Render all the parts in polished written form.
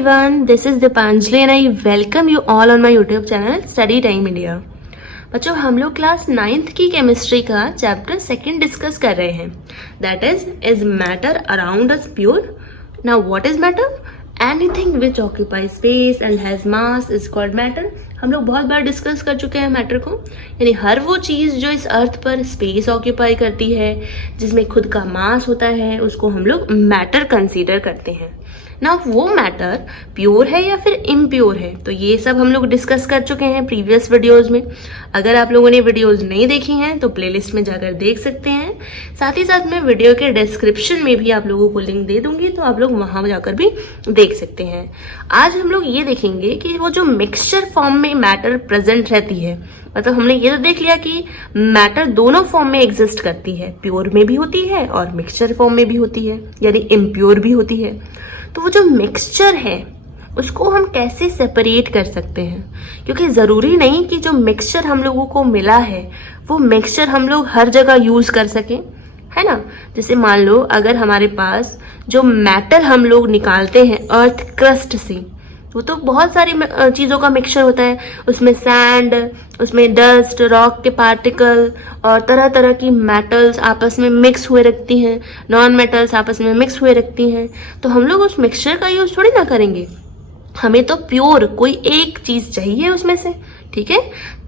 everyone, this is Dipanjali and I welcome you all on my YouTube channel Study Time India। बच्चों हम लोग class 9th की chemistry का chapter 2 discuss कर रहे हैं, that is matter around us pure. Now what is matter? Anything which occupy space and has mass is called matter. हम लोग बहुत बार डिस्कस कर चुके हैं मैटर को, यानी हर वो चीज़ जो इस अर्थ पर स्पेस ऑक्यूपाई करती है, जिसमें खुद का मास होता है, उसको हम लोग मैटर कंसीडर करते हैं ना। वो मैटर प्योर है या फिर इम्प्योर है, तो ये सब हम लोग डिस्कस कर चुके हैं प्रीवियस वीडियोस में। अगर आप लोगों ने वीडियोस नहीं देखी हैं तो प्लेलिस्ट में जाकर देख सकते हैं। साथ ही साथ मैं वीडियो के डिस्क्रिप्शन में भी आप लोगों को लिंक दे दूंगी, तो आप लोग वहां जाकर भी देख सकते हैं। आज हम लोग ये देखेंगे कि वो जो मिक्सचर फॉर्म में मैटर प्रेजेंट रहती है, मतलब हमने ये तो देख लिया कि मैटर दोनों फॉर्म में एग्जिस्ट करती है, प्योर में भी होती है और मिक्सचर फॉर्म में भी होती है, यानी इम्प्योर भी होती है। तो वो जो मिक्सचर है उसको हम कैसे सेपरेट कर सकते हैं, क्योंकि ज़रूरी नहीं कि जो मिक्सचर हम लोगों को मिला है वो मिक्सचर हम लोग हर जगह यूज़ कर सकें, है ना। जैसे मान लो अगर हमारे पास जो मेटल हम लोग निकालते हैं अर्थ क्रस्ट से, वो तो बहुत सारी चीज़ों का मिक्सचर होता है। उसमें सैंड, उसमें डस्ट, रॉक के पार्टिकल और तरह तरह की मेटल्स आपस में मिक्स हुए रखती हैं, नॉन मेटल्स आपस में मिक्स हुए रखती हैं। तो हम लोग उस मिक्सचर का यूज़ थोड़ी ना करेंगे, हमें तो प्योर कोई एक चीज़ चाहिए उसमें से, ठीक है।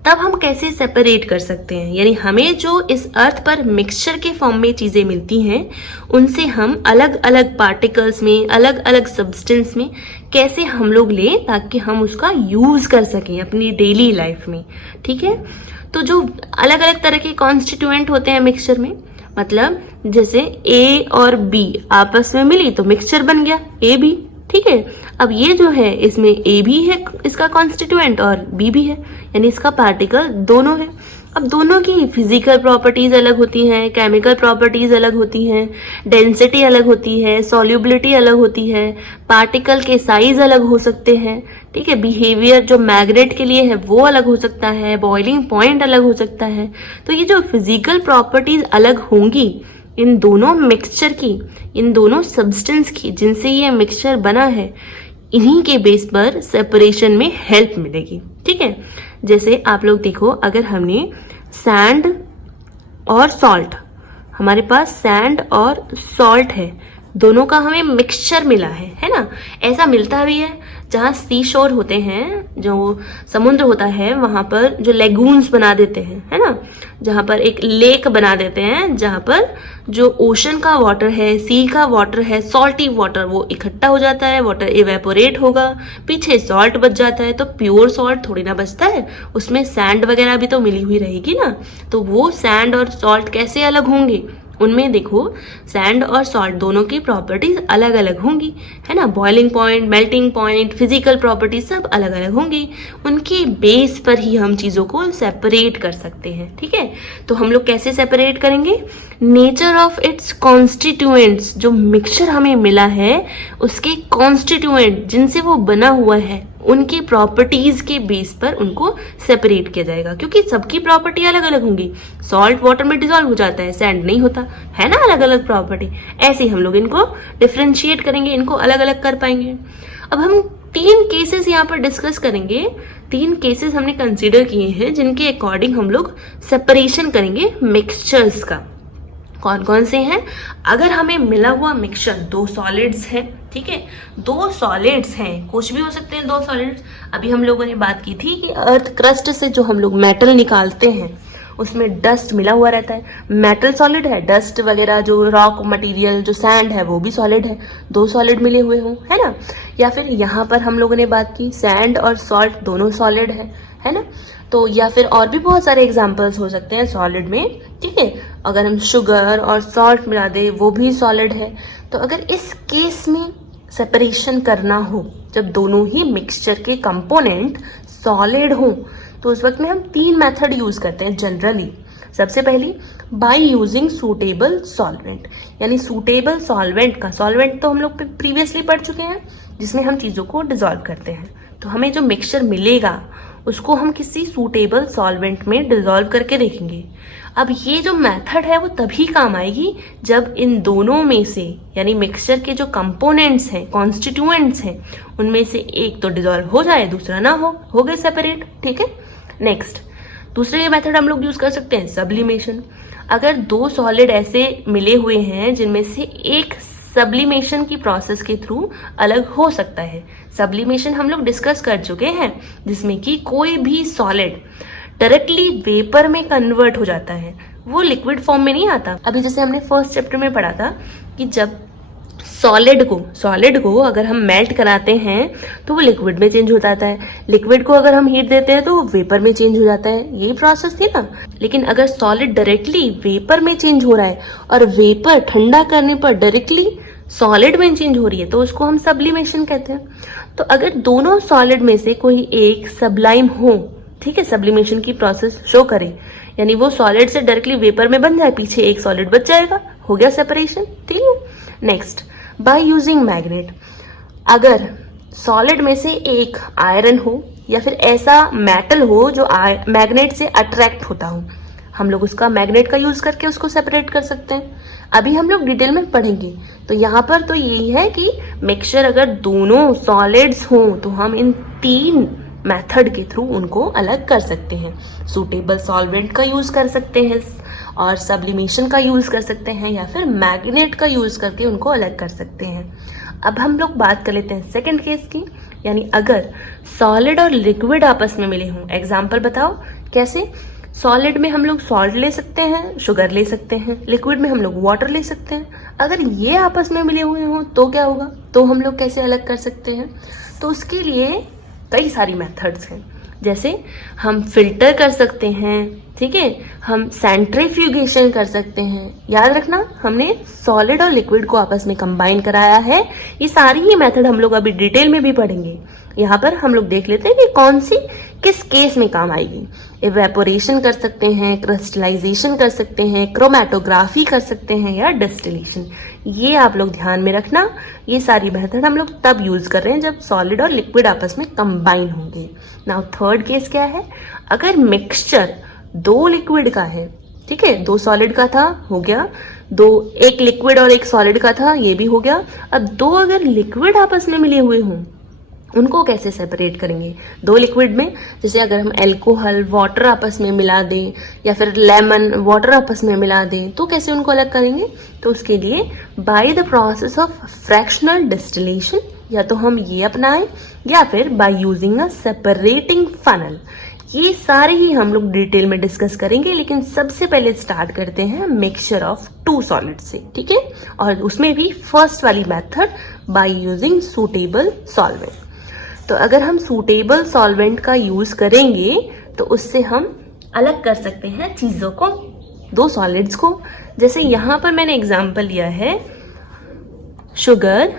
तब हम कैसे सेपरेट कर सकते हैं, यानी हमें जो इस अर्थ पर मिक्सचर के फॉर्म में चीज़ें मिलती हैं उनसे हम अलग अलग पार्टिकल्स में, अलग अलग सब्सटेंस में कैसे हम लोग लें ताकि हम उसका यूज़ कर सकें अपनी डेली लाइफ में, ठीक है। तो जो अलग अलग तरह के कॉन्स्टिट्यूएंट होते हैं मिक्सचर में, मतलब जैसे ए और बी आपस में मिली तो मिक्सचर बन गया ए बी, ठीक है। अब ये जो है इसमें ए भी है इसका कॉन्स्टिट्यूएंट और बी भी है, यानी इसका पार्टिकल दोनों है। अब दोनों की फिजिकल प्रॉपर्टीज अलग होती हैं, केमिकल प्रॉपर्टीज अलग होती हैं, डेंसिटी अलग होती है, सॉल्युबिलिटी अलग होती है, पार्टिकल के साइज अलग हो सकते हैं, ठीक है। बिहेवियर जो मैग्नेट के लिए है वो अलग हो सकता है, बॉइलिंग पॉइंट अलग हो सकता है। तो ये जो फिजिकल प्रॉपर्टीज अलग होंगी इन दोनों मिक्सचर की, इन दोनों सब्सटेंस की जिनसे ये मिक्सचर बना है, इन्हीं के बेस पर सेपरेशन में हेल्प मिलेगी, ठीक है। जैसे आप लोग देखो, अगर हमने सैंड और सॉल्ट, हमारे पास सैंड और सॉल्ट है, दोनों का हमें मिक्सचर मिला है ना। ऐसा मिलता भी है जहाँ सी शोर होते हैं, जो समुद्र होता है वहां पर जो लेगून्स बना देते हैं, है ना, जहाँ पर एक लेक बना देते हैं, जहाँ पर जो ओशन का वाटर है, सी का वाटर है, सॉल्टी वाटर, वो इकट्ठा हो जाता है, वाटर इवेपोरेट होगा, पीछे सॉल्ट बच जाता है। तो प्योर सॉल्ट थोड़ी ना बचता है, उसमें सैंड वगैरह भी तो मिली हुई रहेगी ना। तो वो सैंड और सॉल्ट कैसे अलग होंगे, उनमें देखो सैंड और सॉल्ट दोनों की प्रॉपर्टीज अलग अलग होंगी, है ना। Boiling point, melting point, physical properties सब अलग अलग होंगी। उनके बेस पर ही हम चीज़ों को सेपरेट कर सकते हैं, ठीक है। तो हम लोग कैसे सेपरेट करेंगे? नेचर ऑफ इट्स कॉन्स्टिट्यूएंट्स, जो मिक्सचर हमें मिला है उसके कॉन्स्टिट्यूएंट जिनसे वो बना हुआ है, उनकी प्रॉपर्टीज के बेस पर उनको सेपरेट किया जाएगा, क्योंकि सबकी प्रॉपर्टी अलग अलग होंगी। सॉल्ट वाटर में डिजॉल्व हो जाता है, सैंड नहीं होता, है ना, अलग अलग प्रॉपर्टी। ऐसे हम लोग इनको डिफ्रेंशिएट करेंगे, इनको अलग अलग कर पाएंगे। अब हम 3 केसेस यहाँ पर डिस्कस करेंगे। 3 केसेस हमने कंसीडर किए हैं जिनके अकॉर्डिंग हम लोग सेपरेशन करेंगे मिक्सचर्स का। कौन कौन से हैं? अगर हमें मिला हुआ मिक्सचर 2 सॉलिड्स हैं, ठीक है, 2 सॉलिड्स हैं, कुछ भी हो सकते हैं 2 सॉलिड्स। अभी हम लोगों ने बात की थी कि अर्थ क्रस्ट से जो हम लोग मेटल निकालते हैं उसमें डस्ट मिला हुआ रहता है। मेटल सॉलिड है, डस्ट वगैरह जो रॉक मटेरियल जो सैंड है वो भी सॉलिड है, 2 सॉलिड मिले हुए हों, है ना। या फिर यहाँ पर हम लोगों ने बात की सैंड और सॉल्ट दोनों सॉलिड है ना। तो या फिर और भी बहुत सारे एग्जाम्पल्स हो सकते हैं सॉलिड में, ठीक है। अगर हम शुगर और सॉल्ट मिला दे वो भी सॉलिड है। तो अगर इस केस में सेपरेशन करना हो, जब दोनों ही मिक्सचर के कंपोनेंट सॉलिड हों, तो उस वक्त में हम 3 मेथड यूज करते हैं जनरली। सबसे पहली, बाय यूजिंग सूटेबल सॉल्वेंट, यानी सूटेबल सॉल्वेंट का, सॉल्वेंट तो हम लोग प्रीवियसली पढ़ चुके हैं जिसमें हम चीज़ों को डिजॉल्व करते हैं। तो हमें जो मिक्सचर मिलेगा उसको हम किसी सूटेबल सॉल्वेंट में डिसॉल्व करके देखेंगे। अब ये जो मेथड है वो तभी काम आएगी जब इन दोनों में से यानी मिक्सचर के जो कंपोनेंट्स हैं, कॉन्स्टिट्यूएंट्स हैं, उनमें से एक तो डिसॉल्व हो जाए, दूसरा ना हो गए सेपरेट। ठीक है, नेक्स्ट दूसरे मेथड हम लोग यूज कर सकते हैं सब्लिमेशन। अगर दो सॉलिड ऐसे मिले हुए हैं जिनमें से एक सब्लिमेशन की प्रोसेस के थ्रू अलग हो सकता है। सब्लिमेशन हम लोग डिस्कस कर चुके हैं, जिसमें कि कोई भी सॉलिड डायरेक्टली वेपर में कन्वर्ट हो जाता है, वो लिक्विड फॉर्म में नहीं आता। अभी जैसे हमने फर्स्ट चैप्टर में पढ़ा था कि जब सॉलिड को अगर हम मेल्ट कराते हैं तो वो लिक्विड में चेंज हो जाता है, लिक्विड को अगर हम हीट देते हैं तो वो वेपर में चेंज हो जाता है, यही प्रोसेस थी ना। लेकिन अगर सॉलिड डायरेक्टली वेपर में चेंज हो रहा है और वेपर ठंडा करने पर डायरेक्टली सॉलिड में चेंज हो रही है तो उसको हम सब्लिमेशन कहते हैं। तो अगर दोनों सॉलिड में से कोई एक सब्लाइम हो, ठीक है, सब्लिमेशन की प्रोसेस शो करे, यानी वो सॉलिड से डायरेक्टली वेपर में बन जाए, पीछे एक सॉलिड बच जाएगा, हो गया सेपरेशन। ठीक है, नेक्स्ट बाय यूजिंग मैग्नेट। अगर सॉलिड में से एक आयरन हो या फिर ऐसा मेटल हो जो मैग्नेट से अट्रैक्ट होता हो, हम लोग उसका मैग्नेट का यूज करके उसको सेपरेट कर सकते हैं। अभी हम लोग डिटेल में पढ़ेंगे। तो यहाँ पर तो यही है कि मिक्सचर अगर दोनों सॉलिड्स हों तो हम इन तीन मेथड के थ्रू उनको अलग कर सकते हैं। सूटेबल सॉल्वेंट का यूज कर सकते हैं और सब्लिमेशन का यूज कर सकते हैं या फिर मैग्नेट का यूज करके उनको अलग कर सकते हैं। अब हम लोग बात कर लेते हैं सेकंड केस की, यानी अगर सॉलिड और लिक्विड आपस में मिले हों। एग्जाम्पल बताओ कैसे? सॉलिड में हम लोग सॉल्ट ले सकते हैं, शुगर ले सकते हैं, लिक्विड में हम लोग वाटर ले सकते हैं। अगर ये आपस में मिले हुए हों तो क्या होगा, तो हम लोग कैसे अलग कर सकते हैं? तो उसके लिए कई सारी मेथड्स हैं, जैसे हम फिल्टर कर सकते हैं, ठीक है, हम सेंट्रीफ्यूगेशन कर सकते हैं। याद रखना हमने सॉलिड और लिक्विड को आपस में कंबाइन कराया है। ये सारी ही मेथड हम लोग अभी डिटेल में भी पढ़ेंगे। यहाँ पर हम लोग देख लेते हैं कि कौन सी किस केस में काम आएगी। इवेपोरेशन कर सकते हैं, क्रिस्टलाइजेशन कर सकते हैं, क्रोमेटोग्राफी कर सकते हैं या डिस्टिलेशन। ये आप लोग ध्यान में रखना, ये सारी मेथड हम लोग तब यूज कर रहे हैं जब सॉलिड और लिक्विड आपस में कंबाइन होंगे। नाउ थर्ड केस क्या है? अगर मिक्सचर दो लिक्विड का है, ठीक है, दो सॉलिड का था, हो गया, एक लिक्विड और एक सॉलिड का था, ये भी हो गया। अब दो अगर लिक्विड आपस में मिले हुए हों, उनको कैसे सेपरेट करेंगे? दो लिक्विड में जैसे अगर हम अल्कोहल वाटर आपस में मिला दें या फिर लेमन वाटर आपस में मिला दें तो कैसे उनको अलग करेंगे? तो उसके लिए by the process of fractional distillation, या तो हम ये अपनाएं या फिर by using a separating funnel. ये सारे ही हम लोग डिटेल में डिस्कस करेंगे, लेकिन सबसे पहले स्टार्ट करते हैं मिक्सचर ऑफ टू सॉलिड से, ठीक है, और उसमें भी फर्स्ट वाली method by using suitable solvent. तो अगर हम सूटेबल सॉल्वेंट का यूज करेंगे तो उससे हम अलग कर सकते हैं चीजों को, दो सॉलिड्स को। जैसे यहां पर मैंने एग्जांपल लिया है शुगर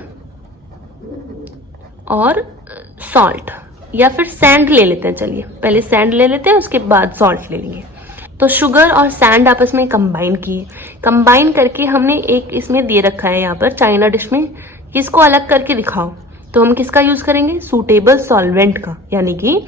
और सॉल्ट, या फिर सैंड ले लेते हैं। चलिए पहले सैंड ले लेते हैं, उसके बाद सॉल्ट ले लेंगे। तो शुगर और सैंड आपस में कंबाइन किए, कंबाइन करके हमने एक इसमें दे रखा है यहाँ पर चाइना डिश में, इसको अलग करके दिखाओ। तो हम किसका यूज करेंगे? सूटेबल सॉल्वेंट का, यानी कि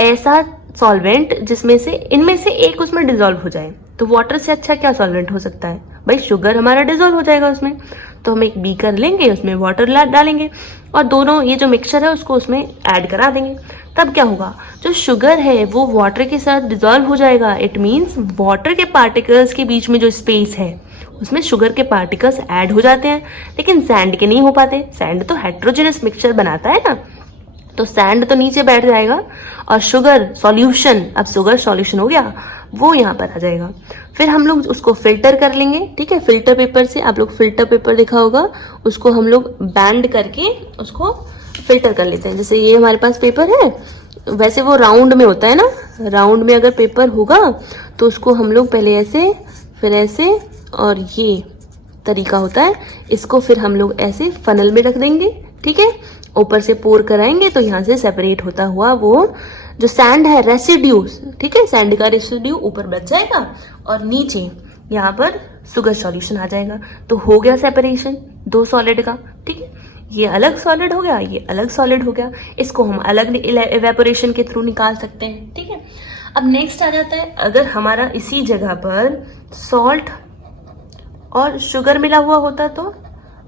ऐसा सॉल्वेंट जिसमें से इनमें से एक उसमें डिसॉल्व हो जाए। तो वाटर से अच्छा क्या सॉल्वेंट हो सकता है भाई? शुगर हमारा डिसॉल्व हो जाएगा उसमें। तो हम एक बीकर लेंगे, उसमें वाटर डालेंगे और दोनों ये जो मिक्सचर है उसको उसमें ऐड करा देंगे। तब क्या होगा? जो शुगर है वो वाटर के साथ डिसॉल्व हो जाएगा। इट मीन्स वाटर के पार्टिकल्स के बीच में जो स्पेस है उसमें शुगर के पार्टिकल्स ऐड हो जाते हैं, लेकिन सैंड के नहीं हो पाते। सैंड तो हेट्रोजेनस मिक्सचर बनाता है ना, तो सैंड तो नीचे बैठ जाएगा और शुगर सॉल्यूशन, अब शुगर सॉल्यूशन हो गया, वो यहाँ पर आ जाएगा। फिर हम लोग उसको फिल्टर कर लेंगे, ठीक है, फिल्टर पेपर से। आप लोग फिल्टर पेपर देखा होगा, उसको हम लोग बैंड करके उसको फिल्टर कर लेते हैं। जैसे ये हमारे पास पेपर है, वैसे वो राउंड में होता है ना, राउंड में अगर पेपर होगा तो उसको हम लोग पहले ऐसे फिर ऐसे, और ये तरीका होता है, इसको फिर हम लोग ऐसे फनल में रख देंगे, ठीक है, ऊपर से पोर कराएंगे तो यहाँ से सेपरेट होता हुआ वो जो सैंड है, रेसिड्यू, ठीक है, सैंड का रेसिड्यू ऊपर बच जाएगा और नीचे यहाँ पर शुगर सॉल्यूशन आ जाएगा। तो हो गया सेपरेशन दो सॉलिड का, ठीक है। ये अलग सॉलिड हो गया, ये अलग सॉलिड हो गया, इसको हम अलग इवेपोरेशन के थ्रू निकाल सकते हैं, ठीक है। अब नेक्स्ट आ जाता है, अगर हमारा इसी जगह पर सॉल्ट और शुगर मिला हुआ होता तो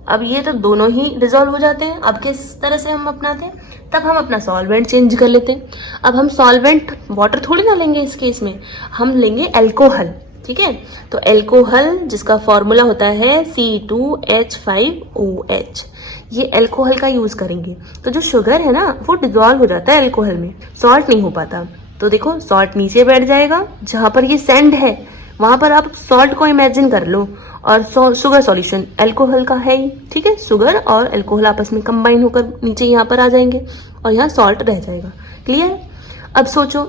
अब ये तो दोनों ही डिजोल्व हो जाते हैं। अब किस तरह से हम अपनाते हैं, तब हम अपना सॉल्वेंट चेंज कर लेते हैं। अब हम सॉल्वेंट वाटर थोड़ी ना लेंगे, इस केस में हम लेंगे एल्कोहल, ठीक है। तो एल्कोहल जिसका फॉर्मूला होता है C2H5OH, ये एल्कोहल का यूज करेंगे। तो जो शुगर है ना वो डिजोल्व हो जाता है एल्कोहल में, सॉल्ट नहीं हो पाता। तो देखो सॉल्ट नीचे बैठ जाएगा, जहां पर ये सैंड है वहां पर आप सॉल्ट को इमेजिन कर लो, और शुगर सॉल्यूशन अल्कोहल का है ही, ठीक है। शुगर और अल्कोहल आपस में कंबाइन होकर नीचे यहाँ पर आ जाएंगे और यहाँ सॉल्ट रह जाएगा। क्लियर। अब सोचो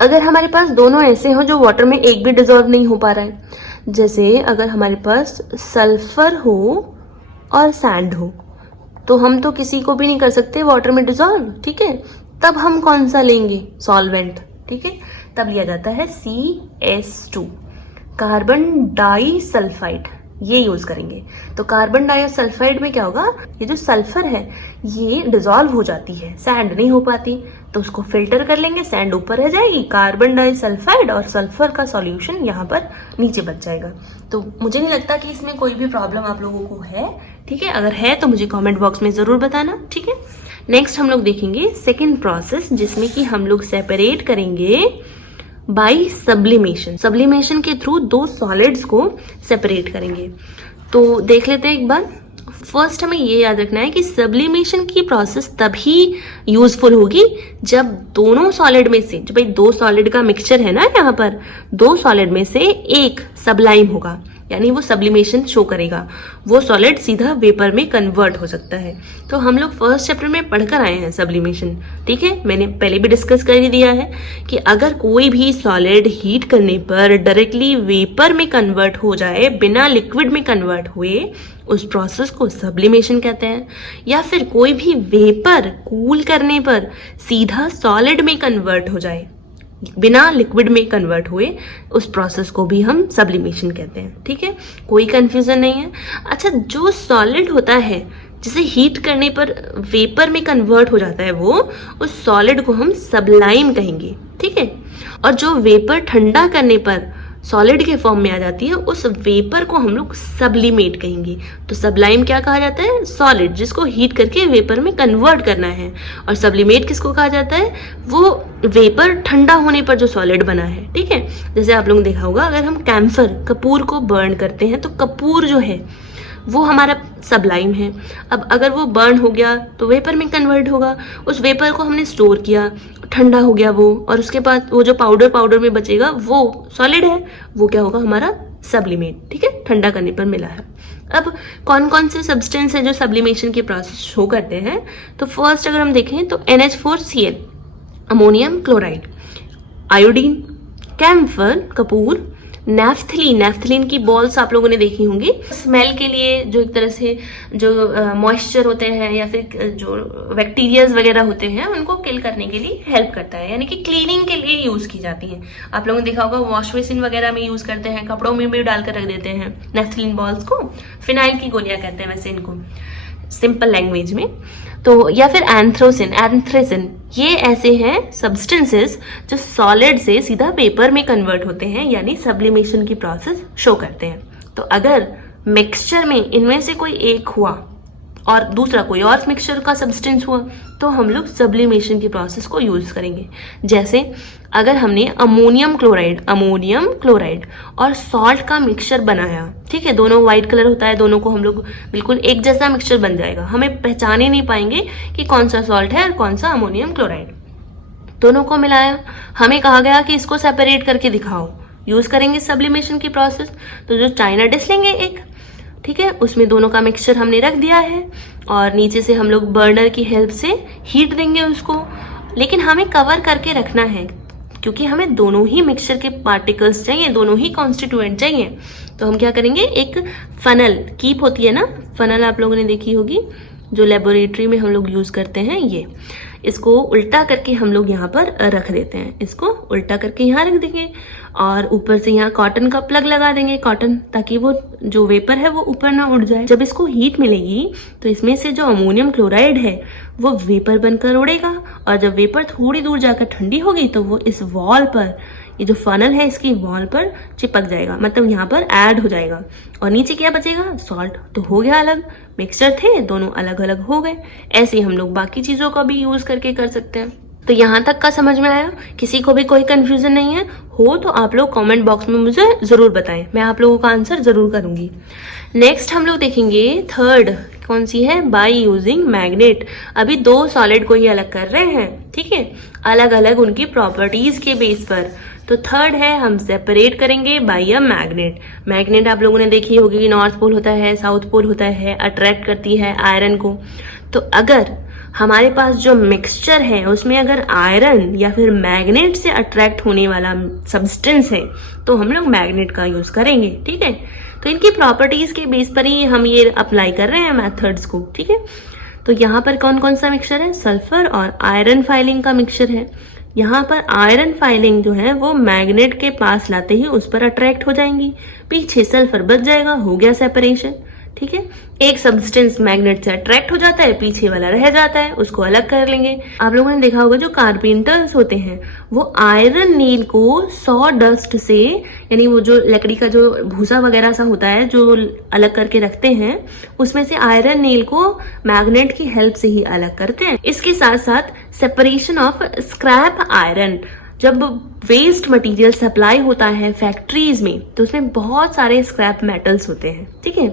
अगर हमारे पास दोनों ऐसे हो जो वाटर में एक भी डिजोल्व नहीं हो पा रहा है, जैसे अगर हमारे पास सल्फर हो और सैंड हो, तो हम तो किसी को भी नहीं कर सकते वाटर में डिजोल्व, ठीक है। तब हम कौन सा लेंगे सॉल्वेंट, ठीक है। तब लिया जाता है CS2, कार्बन डाइसल्फाइड, ये यूज करेंगे। तो कार्बन डाइसल्फाइड में क्या होगा, ये जो सल्फर है ये डिजोल्व हो जाती है, सैंड नहीं हो पाती, तो उसको फिल्टर कर लेंगे, सैंड ऊपर रह जाएगी, कार्बन डाइसल्फाइड और सल्फर का सॉल्यूशन यहाँ पर नीचे बच जाएगा। तो मुझे नहीं लगता कि इसमें कोई भी प्रॉब्लम आप लोगों को है, ठीक है। अगर है तो मुझे कमेंट बॉक्स में जरूर बताना, ठीक है। नेक्स्ट हम लोग देखेंगे सेकेंड प्रोसेस, जिसमें कि हम लोग सेपरेट करेंगे बाय सब्लिमेशन। सब्लिमेशन के थ्रू दो सॉलिड्स को सेपरेट करेंगे। तो देख लेते हैं एक बार। फर्स्ट हमें ये याद रखना है कि सब्लिमेशन की प्रोसेस तभी यूजफुल होगी जब दोनों सॉलिड में से, जब भाई दो सॉलिड का मिक्सचर है ना, यहाँ पर दो सॉलिड में से एक सबलाइम होगा, यानी वो सब्लिमेशन शो करेगा, वो सॉलिड सीधा वेपर में कन्वर्ट हो सकता है। तो हम लोग फर्स्ट चैप्टर में पढ़कर आए हैं सब्लिमेशन, ठीक है। मैंने पहले भी डिस्कस कर ही दिया है कि अगर कोई भी सॉलिड हीट करने पर डायरेक्टली वेपर में कन्वर्ट हो जाए बिना लिक्विड में कन्वर्ट हुए, उस प्रोसेस को सब्लिमेशन कहते हैं। या फिर कोई भी वेपर कूल करने पर सीधा सॉलिड में कन्वर्ट हो जाए बिना लिक्विड में कन्वर्ट हुए, उस प्रोसेस को भी हम सब्लिमेशन कहते हैं, ठीक है। कोई कंफ्यूजन नहीं है। अच्छा, जो सॉलिड होता है जिसे हीट करने पर वेपर में कन्वर्ट हो जाता है, वो उस सॉलिड को हम सबलाइम कहेंगे, ठीक है। और जो वेपर ठंडा करने पर सॉलिड के फॉर्म में आ जाती है, उस वेपर को हम लोग सब्लिमेट कहेंगे। तो सबलाइम क्या कहा जाता है, सॉलिड जिसको हीट करके वेपर में कन्वर्ट करना है। और सब्लिमेट किसको कहा जाता है, वो वेपर ठंडा होने पर जो सॉलिड बना है, ठीक है। जैसे आप लोगों ने देखा होगा, अगर हम कैम्फर कपूर को बर्न करते हैं तो कपूर जो है वो हमारा सबलाइम है। अब अगर वो बर्न हो गया तो वेपर में कन्वर्ट होगा, उस वेपर को हमने स्टोर किया, ठंडा हो गया वो, और उसके बाद वो जो पाउडर में बचेगा वो सॉलिड है, वो क्या होगा, हमारा सब्लिमेट, ठीक है, ठंडा करने पर मिला है। अब कौन कौन से सब्सटेंस है जो सब्लिमेशन के प्रोसेस शो करते हैं, तो फर्स्ट अगर हम देखें तो NH4Cl, ammonium chloride, iodine, camphor कपूर, नेफ्थलीन की बॉल्स आप लोगों ने देखी होंगी, स्मेल के लिए, जो एक तरह से जो मॉइस्चर होते हैं या फिर जो बैक्टीरियाज वगैरह होते हैं उनको किल करने के लिए हेल्प करता है, यानी कि क्लीनिंग के लिए यूज की जाती है। आप लोगों ने देखा होगा वॉश बेसिन वगैरह में यूज करते हैं, कपड़ों में भी डालकर रख देते हैं नेफ्थलीन बॉल्स को। फिनाइल की गोलियां कहते हैं वैसे इनको सिंपल लैंग्वेज में। तो या फिर एंथ्रेसिन, ये ऐसे हैं सब्सटेंसेस जो सॉलिड से सीधा पेपर में कन्वर्ट होते हैं, यानी सब्लिमेशन की प्रोसेस शो करते हैं। तो अगर मिक्सचर में इनमें से कोई एक हुआ और दूसरा कोई और मिक्सचर का सब्सटेंस हुआ, तो हम लोग सब्लिमेशन की प्रोसेस को यूज करेंगे। जैसे अगर हमने अमोनियम क्लोराइड और सॉल्ट का मिक्सचर बनाया, ठीक है, दोनों व्हाइट कलर होता है, दोनों को हम लोग बिल्कुल एक जैसा मिक्सचर बन जाएगा, हमें पहचान ही नहीं पाएंगे कि कौन सा सॉल्ट है और कौन सा अमोनियम क्लोराइड। दोनों को मिलाया, हमें कहा गया कि इसको सेपरेट करके दिखाओ, यूज करेंगे सब्लिमेशन की प्रोसेस। तो जो चाइना डिश लेंगे एक, ठीक है, उसमें दोनों का मिक्सचर हमने रख दिया है और नीचे से हम लोग बर्नर की हेल्प से हीट देंगे उसको, लेकिन हमें कवर करके रखना है क्योंकि हमें दोनों ही मिक्सचर के पार्टिकल्स चाहिए, दोनों ही कॉन्स्टिट्यूएंट चाहिए। तो हम क्या करेंगे, एक फनल कीप होती है ना, फनल आप लोगों ने देखी होगी, जो लेबोरेटरी में हम लोग यूज करते हैं, ये इसको उल्टा करके हम लोग यहाँ पर रख देते हैं। इसको उल्टा करके यहाँ रख देंगे और ऊपर से यहाँ कॉटन का प्लग लगा देंगे, कॉटन, ताकि वो जो वेपर है वो ऊपर ना उड़ जाए। जब इसको हीट मिलेगी तो इसमें से जो अमोनियम क्लोराइड है वो वेपर बनकर उड़ेगा, और जब वेपर थोड़ी दूर जाकर ठंडी होगी तो वो इस वॉल पर, ये जो फनल है इसकी वॉल पर चिपक जाएगा, मतलब यहाँ पर ऐड हो जाएगा। और नीचे क्या बचेगा? सॉल्ट। तो हो गया अलग, मिक्सचर थे दोनों अलग अलग हो गए। ऐसे ही हम लोग बाकी चीजों का भी यूज करके कर सकते हैं। तो यहाँ तक का समझ में आया? किसी को भी कोई कंफ्यूजन नहीं है? हो तो आप लोग कमेंट बॉक्स में मुझे जरूर बताएं, मैं आप लोगों का आंसर जरूर करूंगी। नेक्स्ट हम लोग देखेंगे थर्ड, कौन सी है? By using magnet. अभी दो सॉलिड को ही अलग कर रहे हैं, ठीक है, अलग अलग उनकी प्रॉपर्टीज के बेस पर। तो थर्ड है, हम सेपरेट करेंगे बाय अ मैग्नेट। मैग्नेट आप लोगों ने देखी होगी, नॉर्थ पोल होता है, साउथ पोल होता है, अट्रैक्ट करती है आयरन को। तो अगर हमारे पास जो मिक्सचर है उसमें अगर आयरन या फिर मैग्नेट से अट्रैक्ट होने वाला सब्सटेंस है तो हम लोग मैग्नेट का यूज करेंगे, ठीक है। तो इनकी प्रॉपर्टीज के बेस पर ही हम ये अप्लाई कर रहे हैं मेथड्स को, ठीक है। तो यहाँ पर कौन कौन सा मिक्सचर है? सल्फर और आयरन फाइलिंग का मिक्सचर है। यहाँ पर आयरन फाइलिंग जो है वो मैग्नेट के पास लाते ही उस पर अट्रैक्ट हो जाएंगी, पीछे सल्फर बच जाएगा, हो गया सेपरेशन, ठीक है। एक सब्सटेंस मैग्नेट से अट्रैक्ट हो जाता है, पीछे वाला रह जाता है, उसको अलग कर लेंगे। आप लोगों ने देखा होगा जो कारपेंटर्स होते हैं वो आयरन नील को सॉ डस्ट से, यानी वो जो लकड़ी का जो भूसा वगैरह सा होता है जो अलग करके रखते हैं, उसमें से आयरन नील को मैग्नेट की हेल्प से ही अलग करते हैं। इसके साथ साथ सेपरेशन ऑफ स्क्रैप आयरन, जब वेस्ट मटेरियल सप्लाई होता है फैक्ट्रीज में तो उसमें बहुत सारे स्क्रैप मेटल्स होते हैं, ठीक है,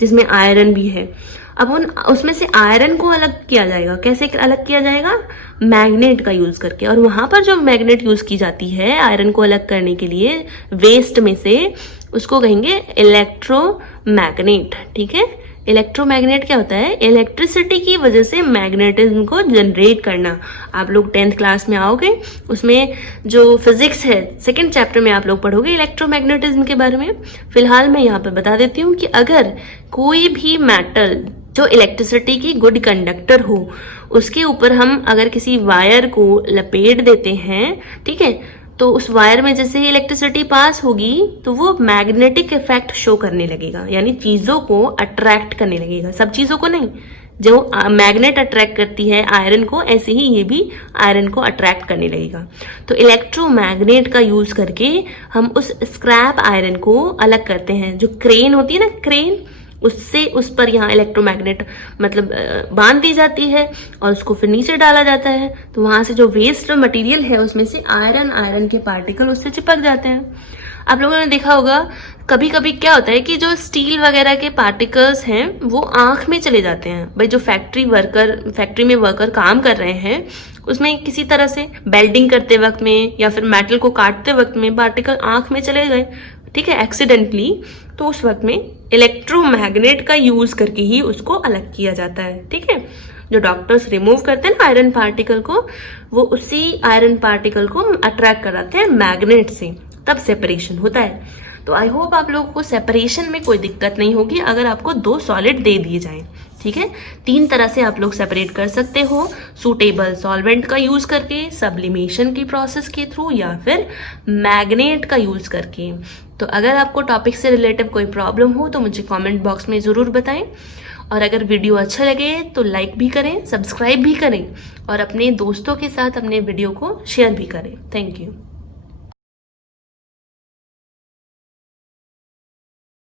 जिसमें आयरन भी है। अब उसमें से आयरन को अलग किया जाएगा, कैसे अलग किया जाएगा? मैग्नेट का यूज करके। और वहां पर जो मैग्नेट यूज की जाती है आयरन को अलग करने के लिए वेस्ट में से, उसको कहेंगे इलेक्ट्रोमैग्नेट, ठीक है। इलेक्ट्रोमैग्नेट क्या होता है? इलेक्ट्रिसिटी की वजह से मैग्नेटिज्म को जनरेट करना। आप लोग 10th क्लास में आओगे, उसमें जो फिजिक्स है सेकंड चैप्टर में आप लोग पढ़ोगे इलेक्ट्रोमैग्नेटिज्म के बारे में। फिलहाल मैं यहाँ पर बता देती हूँ कि अगर कोई भी मेटल जो इलेक्ट्रिसिटी की गुड कंडक्टर हो, उसके ऊपर हम अगर किसी वायर को लपेट देते हैं, ठीक है, तो उस वायर में जैसे ही इलेक्ट्रिसिटी पास होगी तो वो मैग्नेटिक इफेक्ट शो करने लगेगा, यानी चीजों को अट्रैक्ट करने लगेगा, सब चीजों को नहीं। जो मैग्नेट अट्रैक्ट करती है आयरन को, ऐसे ही ये भी आयरन को अट्रैक्ट करने लगेगा। तो इलेक्ट्रोमैग्नेट का यूज करके हम उस स्क्रैप आयरन को अलग करते हैं। जो क्रेन होती है ना, क्रेन, उससे उस पर यहाँ इलेक्ट्रोमैग्नेट मतलब बांध दी जाती है और उसको फिर नीचे डाला जाता है। तो वहां से जो वेस्ट मटेरियल है उसमें से आयरन के पार्टिकल उससे चिपक जाते हैं। आप लोगों ने देखा होगा कभी कभी क्या होता है कि जो स्टील वगैरह के पार्टिकल्स हैं वो आंख में चले जाते हैं। भाई जो फैक्ट्री में वर्कर काम कर रहे हैं उसमें किसी तरह से बेल्डिंग करते वक्त में या फिर मेटल को काटते वक्त में पार्टिकल आंख में चले गए, ठीक है, एक्सीडेंटली, तो उस वक्त में इलेक्ट्रोमैग्नेट का यूज करके ही उसको अलग किया जाता है, ठीक है। जो डॉक्टर्स रिमूव करते हैं ना आयरन पार्टिकल को, वो उसी आयरन पार्टिकल को अट्रैक्ट कराते हैं मैग्नेट से, तब सेपरेशन होता है। तो आई होप आप लोगों को सेपरेशन में कोई दिक्कत नहीं होगी अगर आपको दो सॉलिड दे दिए जाएं, ठीक है। 3 तरह से आप लोग सेपरेट कर सकते हो, सूटेबल सॉल्वेंट का यूज करके, सब्लिमेशन की प्रोसेस के थ्रू, या फिर मैग्नेट का यूज करके। तो अगर आपको टॉपिक से रिलेटिव कोई प्रॉब्लम हो तो मुझे कमेंट बॉक्स में ज़रूर बताएं, और अगर वीडियो अच्छा लगे तो लाइक भी करें, सब्सक्राइब भी करें और अपने दोस्तों के साथ अपने वीडियो को शेयर भी करें। Thank you.